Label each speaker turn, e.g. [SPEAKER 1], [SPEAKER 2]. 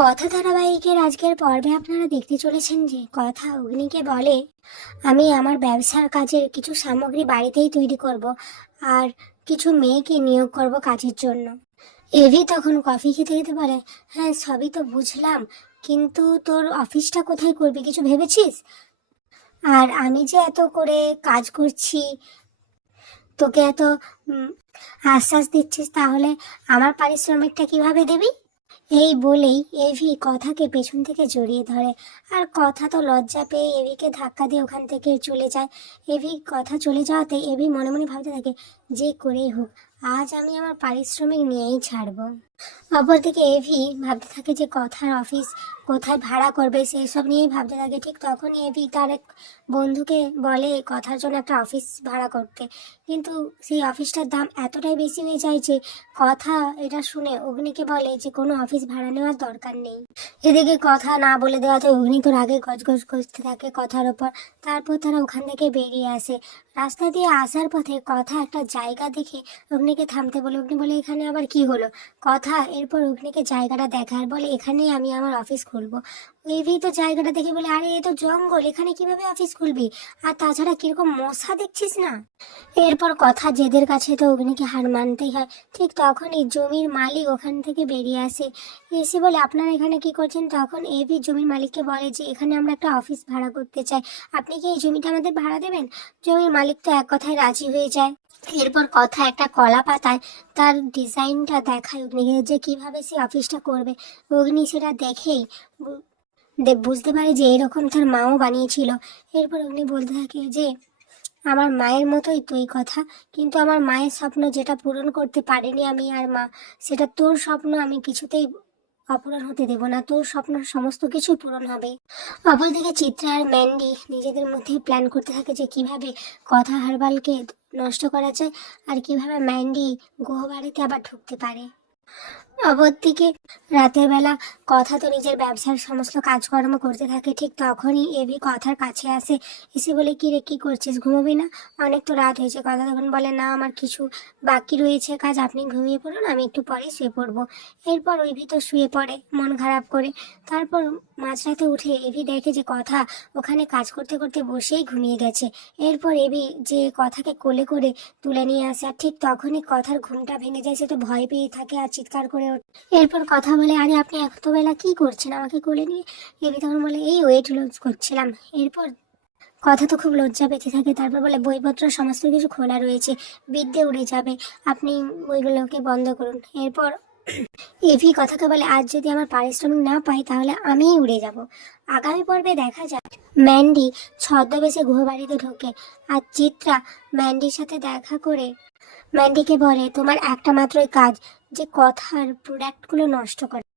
[SPEAKER 1] কথা ধারাবাহিকের আজকের পর্বে আপনারা দেখতে চলেছেন যে কথা অগ্নিকে বলে, আমি আমার ব্যবসার কাজের কিছু সামগ্রী বাড়িতেই তৈরি করব আর কিছু মেয়েকে নিয়োগ করব কাজের জন্য। এভি তখন কফি খেতে খেতে বলে হ্যাঁ সবই তো বুঝলাম, কিন্তু তোর অফিসটা কোথায় করবি, কিছু ভেবেছিস? আর আমি যে এত করে কাজ করছি, তোকে এত আশ্বাস দিচ্ছিস, তাহলে আমার পারিশ্রমিকটা কীভাবে দিবি? এই বলেই এভি কথাকে পেছন থেকে জড়িয়ে ধরে। আর কথা তো লজ্জা পেয়ে এভিকে ধাক্কা দিয়ে ওখান থেকে চলে যায়। এভি কথা চলে যাওয়াতে এভি মনে মনে ভাবতে থাকে, যে করেই হোক, আজ আমি আমার পারিশ্রমিক নিয়েই ছাড়বো। অপরদিকে এভি ভাবতে থাকে যে কথার অফিস কোথায় ভাড়া করবে সেই সব নিয়েই ভাবতে থাকে। ঠিক তখনই এভি তার এক বন্ধুকে বলে কথার জন্য একটা অফিস ভাড়া করতে। কিন্তু সেই অফিসটার দাম এতটাই বেশি হয়ে যায় যে কথা এটা শুনে অগ্নিকে বলে যে কোনো অফিস ভাড়া নেওয়ার দরকার নেই। এদিকে কথা না বলে দেওয়াতে অগ্নি তোর আগে গজগজ করতে থাকে কথার ওপর। তারপর তারা ওখান থেকে বেরিয়ে আসে। রাস্তা দিয়ে আসার পথে কথা একটা জায়গা দেখে অগ্নিকে থামতে বলে, অগ্নি বলে, এখানে আবার কি হলো? কথা এরপর অগ্নিকে জায়গাটা দেখার বলে, এখানেই আমি আমার অফিস খুলবো। এভি তো জায়গাটা দেখে বলে, আরে, এ তো জঙ্গল, এখানে কীভাবে অফিস খুলবি? আর তাছাড়া কীরকম মশা দেখছিস না? এরপর কথা, জেদের কাছে তো অগ্নিকে হার মানতেই হয়। ঠিক তখনই জমির মালিক ওখান থেকে বেরিয়ে আসে। এসে বলে, আপনারা এখানে কি করছেন? তখন এভি জমির মালিককে বলে যে, এখানে আমরা একটা অফিস ভাড়া করতে চাই। আপনি কি এই জমিটা আমাদের ভাড়া দেবেন? জমির মালিক তো এক কথায় রাজি হয়ে যায়। এরপর কথা, একটা কলা পাতায় তার ডিজাইনটা দেখায় অগ্নিকে যে কীভাবে সে অফিসটা করবে। অগ্নি সেটা দেখেই বুঝতে পারে যে এরকম তার মাও বানিয়েছিল। এরপর অগ্নি বলতে থাকে যে, আমার মায়ের মতোই তুই কথা, কিন্তু আমার মায়ের স্বপ্ন যেটা পূরণ করতে পারিনি আমি আর মা, সেটা তোর স্বপ্ন, আমি কিছুতেই অপূরণ হতে দেব না, তোর স্বপ্ন সমস্ত কিছু পূরণ হবে। অপরদিকে চিত্রা আর ম্যান্ডি নিজেদের মধ্যে প্ল্যান করতে থাকে যে কীভাবে কথা হারবালকে নষ্ট করা যায় আর কীভাবে ম্যান্ডি গুহবাড়িতে আবার ঢুকতে পারে। অপরদিকে রাতের বেলা কথা তো নিজের ব্যবসার সমস্ত কাজকর্ম করতে থাকে, ঠিক তখনই এভি কথার কাছে আসে, এসে বলে, কি রে, কি করছিস? ঘুমোবি না? অনেক তো রাত হয়েছে, কথা তখন বলে, না, আমার কিছু বাকি রয়েছে কাজ, আপনি ঘুমিয়ে পড়ুন, আমি একটু পরে শুয়ে পড়ব। এরপর ওই ভিতর শুয়ে পড়ে, মন খারাপ করে। তারপর মাঝরাতে উঠে এভি দেখে যে কথা ওখানে কাজ করতে করতে বসেই ঘুমিয়ে গেছে। এরপর এভি যে কথাকে কোলে করে তুলে নিয়ে আসে, আর ঠিক তখনই কথার ঘুমটা ভেঙে যায়, সে তো ভয় পেয়ে থাকে আর চিৎকার করে ওঠে এরপর কথা বলে, আরে, আপনি এতবেলা কি করছেন? আমাকে কোলে নিয়ে এভি তখন বলে এই ওয়েট লুজ করছিলাম। এরপর কথা তো খুব লজ্জা পেতে থাকে। তারপর বলে, বইপত্র সমস্ত কিছু খোলা রয়েছে, বিদ্যে উড়ে যাবে। আপনি বইগুলোকে বন্ধ করুন। এরপর এভি কথাকে বলে, আজ যদি আমার পারিশ্রমিক না পাই, তাহলে আমিই উড়ে যাব। আগামী পর্বে দেখা যাক। ম্যান্ডি ছদ্মবেশে গুহবাড়িতে ঢোকে আর চিত্রা ম্যান্ডির সাথে দেখা করে ম্যান্ডিকে বলে তোমার একটা মাত্রই কাজ যে কথার প্রোডাক্টগুলো নষ্ট করে